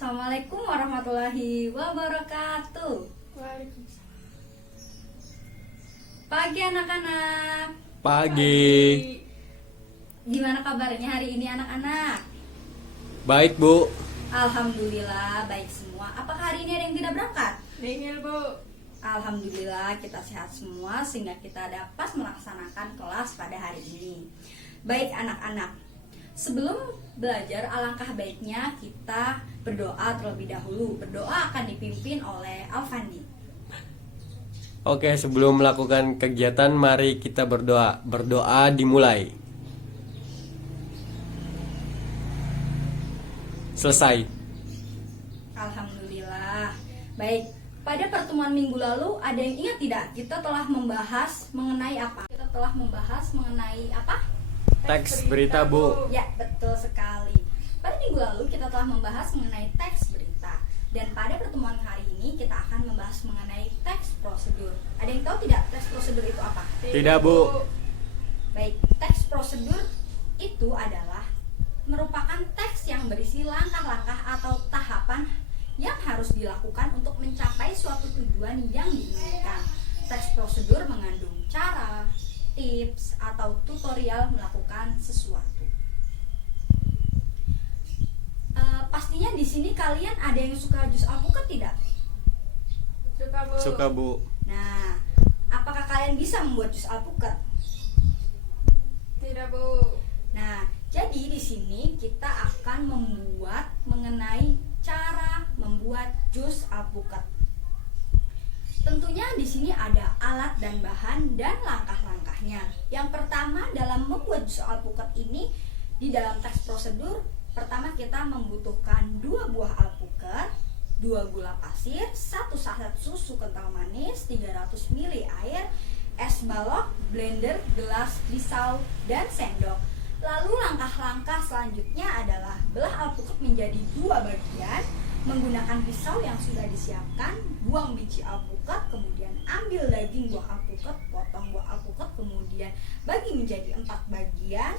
Assalamualaikum warahmatullahi wabarakatuh. Waalaikumsalam. Pagi anak-anak. Pagi. Gimana kabarnya hari ini anak-anak? Baik, Bu. Alhamdulillah baik semua. Apakah hari ini ada yang tidak berangkat? Nihil, Bu. Alhamdulillah kita sehat semua sehingga kita dapat melaksanakan kelas pada hari ini. Baik anak-anak, sebelum belajar alangkah baiknya kita berdoa terlebih dahulu. Berdoa akan dipimpin oleh Alfandi. Oke, sebelum melakukan kegiatan mari kita berdoa. Berdoa dimulai. Selesai. Alhamdulillah. Baik, pada pertemuan minggu lalu ada yang ingat tidak? Kita telah membahas mengenai apa? Kita telah membahas mengenai apa? Teks berita, Bu. Ya, betul sekali. Pada minggu lalu kita telah membahas mengenai teks berita. Dan pada pertemuan hari ini kita akan membahas mengenai teks prosedur. Ada yang tahu tidak teks prosedur itu apa? Tidak, Bu. Baik, teks prosedur itu adalah merupakan teks yang berisi langkah-langkah atau tahapan yang harus dilakukan untuk mencapai suatu tujuan yang diinginkan. Teks prosedur mengandung cara, tips, atau tutorial melakukan sesuatu. Pastinya di sini kalian ada yang suka jus alpukat tidak? Suka, Bu. Suka, Bu. Nah, apakah kalian bisa membuat jus alpukat? Tidak, Bu. Nah, jadi di sini kita akan membuat mengenai cara membuat jus alpukat. Tentunya di sini ada alat dan bahan dan langkah-langkahnya. Yang pertama dalam membuat jus alpukat ini di dalam teks prosedur, pertama kita membutuhkan 2 buah alpukat, 2 gula pasir, 1 saset susu kental manis, 300 ml air, es balok, blender, gelas, pisau, dan sendok. Lalu langkah-langkah selanjutnya adalah belah alpukat menjadi 2 bagian, menggunakan pisau yang sudah disiapkan, buang biji alpukat, kemudian ambil daging buah alpukat, potong buah alpukat, kemudian bagi menjadi 4 bagian,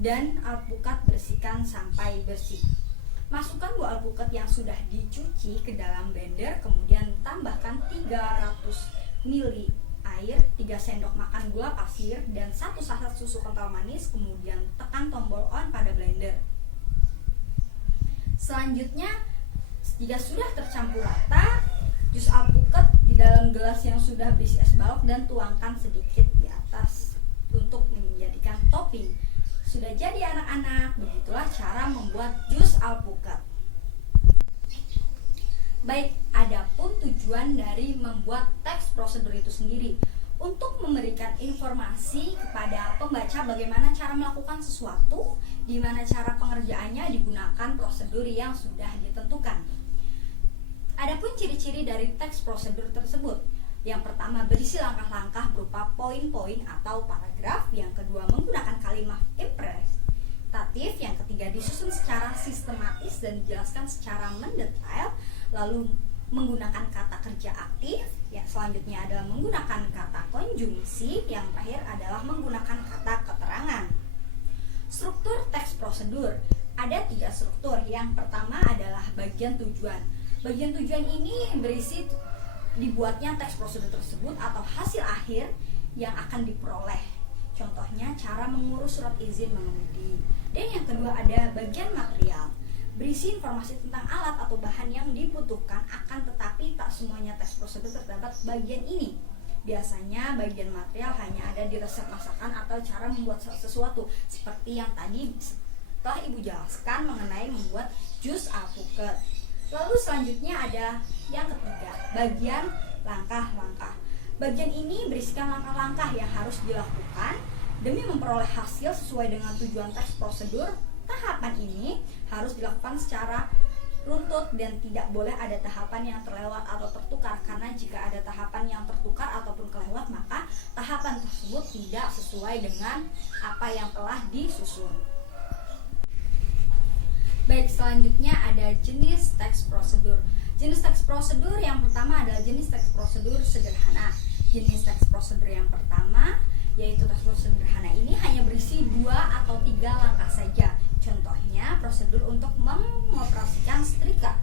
dan alpukat bersihkan sampai bersih. Masukkan buah alpukat yang sudah dicuci ke dalam blender, kemudian tambahkan 300 ml air, 3 sendok makan gula pasir, dan 1 saset susu kental manis, kemudian tekan tombol on pada blender. Selanjutnya, jika sudah tercampur rata, jus alpukat di dalam gelas yang sudah berisi es balok dan tuangkan sedikit di atas untuk menjadikan topping. Sudah jadi anak-anak, begitulah cara membuat jus alpukat. Baik, adapun tujuan dari membuat teks prosedur itu sendiri untuk memberikan informasi kepada pembaca bagaimana cara melakukan sesuatu, di mana cara pengerjaannya digunakan prosedur yang sudah ditentukan. Adapun ciri-ciri dari teks prosedur tersebut, yang pertama berisi langkah-langkah berupa poin-poin atau paragraf, yang kedua menggunakan kalimat impresitatif, yang ketiga disusun secara sistematis dan dijelaskan secara mendetail, lalu menggunakan kata kerja aktif, yang selanjutnya adalah menggunakan kata konjungsi, yang terakhir adalah menggunakan kata keterangan. Struktur teks prosedur, ada 3 struktur. Yang pertama adalah bagian tujuan. Bagian tujuan ini berisi dibuatnya teks prosedur tersebut atau hasil akhir yang akan diperoleh. Contohnya cara mengurus surat izin mengemudi. Dan yang kedua ada bagian material, berisi informasi tentang alat atau bahan yang dibutuhkan, akan tetapi tak semuanya teks prosedur terdapat bagian ini. Biasanya bagian material hanya ada di resep masakan atau cara membuat sesuatu, seperti yang tadi telah Ibu jelaskan mengenai membuat jus alpukat. Lalu selanjutnya ada yang ketiga, bagian langkah-langkah. Bagian ini berisikan langkah-langkah yang harus dilakukan demi memperoleh hasil sesuai dengan tujuan teks prosedur. Tahapan ini harus dilakukan secara runtut dan tidak boleh ada tahapan yang terlewat atau tertukar, karena jika ada tahapan yang tertukar ataupun kelewat maka tahapan tersebut tidak sesuai dengan apa yang telah disusun. Baik, selanjutnya ada jenis teks prosedur. Jenis teks prosedur yang pertama adalah jenis teks prosedur sederhana. Jenis teks prosedur yang pertama yaitu teks prosedur sederhana ini hanya berisi 2 atau 3 langkah saja. Contohnya prosedur untuk mengoperasikan setrika.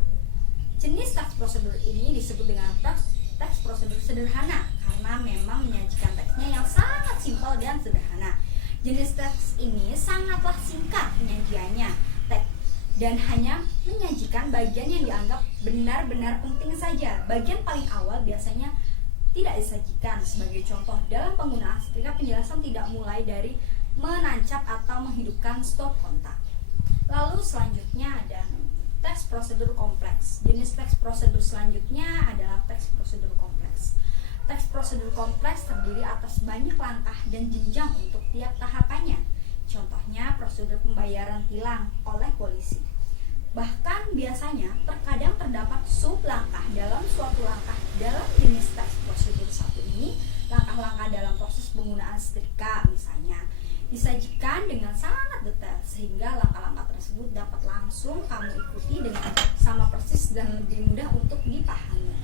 prosedur ini disebut dengan teks prosedur sederhana karena memang menyajikan teksnya yang sangat simpel dan sederhana. Jenis teks ini sangatlah singkat penyajiannya dan hanya menyajikan bagian yang dianggap benar-benar penting saja. Bagian paling awal biasanya tidak disajikan. Sebagai contoh, dalam penggunaan setrika penjelasan tidak mulai dari menancap atau menghidupkan stop kontak. Lalu selanjutnya ada teks prosedur kompleks. Jenis teks prosedur selanjutnya adalah teks prosedur kompleks. Teks prosedur kompleks terdiri atas banyak langkah dan jenjang untuk tiap tahapannya. Contohnya prosedur pembayaran tilang oleh polisi. Bahkan biasanya terkadang terdapat sub langkah dalam suatu langkah dalam jenis teks prosedur satu ini. Langkah-langkah dalam proses penggunaan setrika misalnya disajikan dengan sangat detail sehingga langkah-langkah tersebut dapat langsung kamu ikuti dengan sama persis dan lebih mudah untuk dipahami.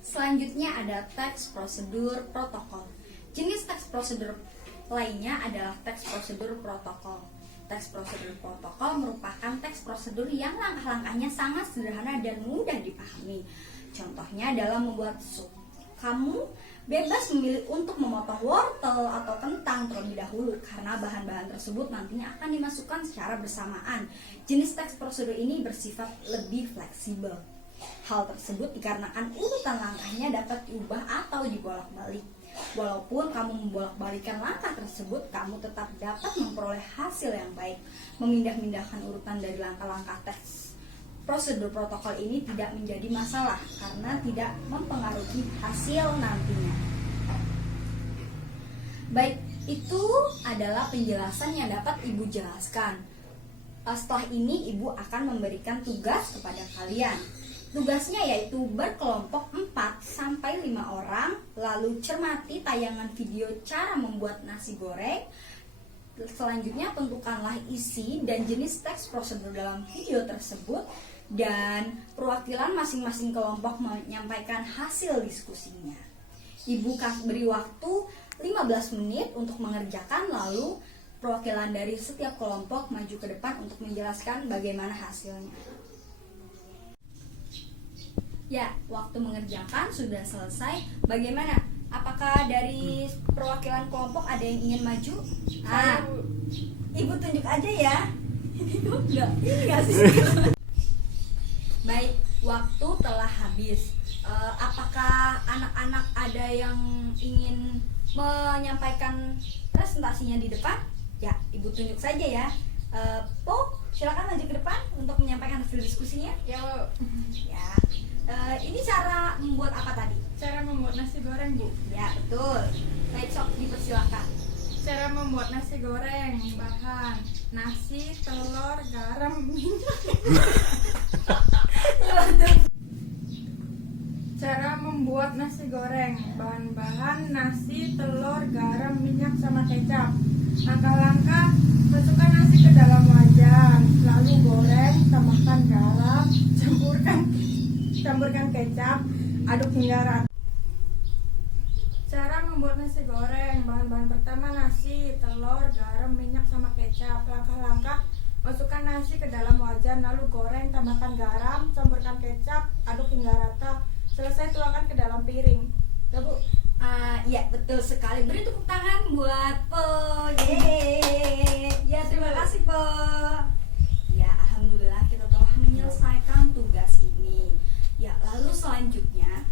Selanjutnya ada teks prosedur protokol. Jenis teks prosedur lainnya adalah teks prosedur protokol. Teks prosedur protokol merupakan teks prosedur yang langkah-langkahnya sangat sederhana dan mudah dipahami. Contohnya dalam membuat sup. Kamu bebas memilih untuk memotong wortel atau kentang terlebih dahulu karena bahan-bahan tersebut nantinya akan dimasukkan secara bersamaan. Jenis teks prosedur ini bersifat lebih fleksibel. Hal tersebut dikarenakan urutan langkahnya dapat diubah atau dibolak-balik. Walaupun kamu membolak-balikan langkah tersebut, kamu tetap dapat memperoleh hasil yang baik. Memindah-mindahkan urutan dari langkah-langkah teks prosedur protokol ini tidak menjadi masalah karena tidak mempengaruhi hasil nantinya. Baik, itu adalah penjelasan yang dapat Ibu jelaskan. Setelah ini Ibu akan memberikan tugas kepada kalian. Tugasnya yaitu berkelompok 4-5 orang, lalu cermati tayangan video cara membuat nasi goreng. Selanjutnya tentukanlah isi dan jenis teks prosedur dalam video tersebut dan perwakilan masing-masing kelompok menyampaikan hasil diskusinya. Ibu beri waktu 15 menit untuk mengerjakan, lalu perwakilan dari setiap kelompok maju ke depan untuk menjelaskan bagaimana hasilnya. Ya, waktu mengerjakan sudah selesai. Bagaimana? Apakah dari perwakilan kelompok ada yang ingin maju? Ah, Ibu tunjuk aja ya. Ini nggak sih? Baik, waktu telah habis. Apakah anak-anak ada yang ingin menyampaikan presentasinya di depan? Ya, Ibu tunjuk saja ya. Po, silakan maju ke depan untuk menyampaikan hasil diskusinya. Ya, Bu. Ya. Ini cara membuat apa tadi? Cara membuat nasi goreng, Bu. Ya, betul. Baik, sok dipersilakan. Cara membuat nasi goreng, bahan nasi, telur, garam, minyak. Cara membuat nasi goreng, bahan-bahan nasi, telur, garam, minyak, sama kecap. Langkah-langkah: masukkan nasi ke dalam wajan, lalu goreng, tambahkan garam, campurkan kecap, aduk hingga rata. Cara membuat nasi goreng, bahan-bahan pertama nasi, telur, garam, minyak, sama kecap. Langkah-langkah: masukkan nasi ke dalam wajan, lalu goreng, tambahkan garam, campurkan kecap, aduk hingga rata. Selesai, tuangkan ke dalam piring. Ya, Bu? Ya, betul sekali. Beri tepuk tangan buat Po. Yeay. Ya, terima kasih Po. Ya, alhamdulillah kita telah menyelesaikan tugas ini. Ya, lalu selanjutnya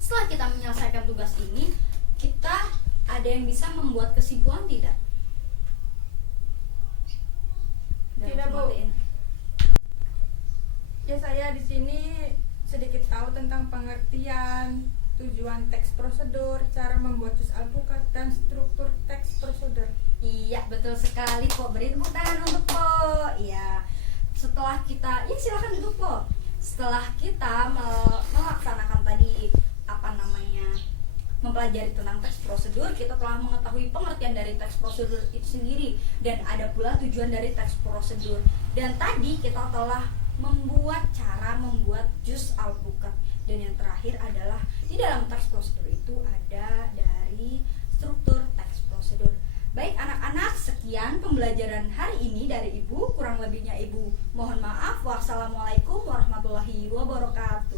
setelah kita menyelesaikan tugas ini, kita ada yang bisa membuat kesimpulan tidak? Tidak, Bu. Ya, saya di sini sedikit tahu tentang pengertian, tujuan teks prosedur, cara membuat juz alpukat, dan struktur teks prosedur. Iya, betul sekali Po. Beri tepuk tangan untuk Po. Iya. Setelah kita, ya silakan duduk Po. Setelah kita melaksanakan tadi mempelajari tentang teks prosedur, kita telah mengetahui pengertian dari teks prosedur itu sendiri dan ada pula tujuan dari teks prosedur. Dan tadi kita telah membuat cara membuat juz alpukat. Dan yang terakhir adalah di dalam teks prosedur itu ada dari struktur teks prosedur. Baik anak-anak, sekian pembelajaran hari ini dari Ibu. Kurang lebihnya Ibu mohon maaf. Wassalamualaikum warahmatullahi wabarakatuh.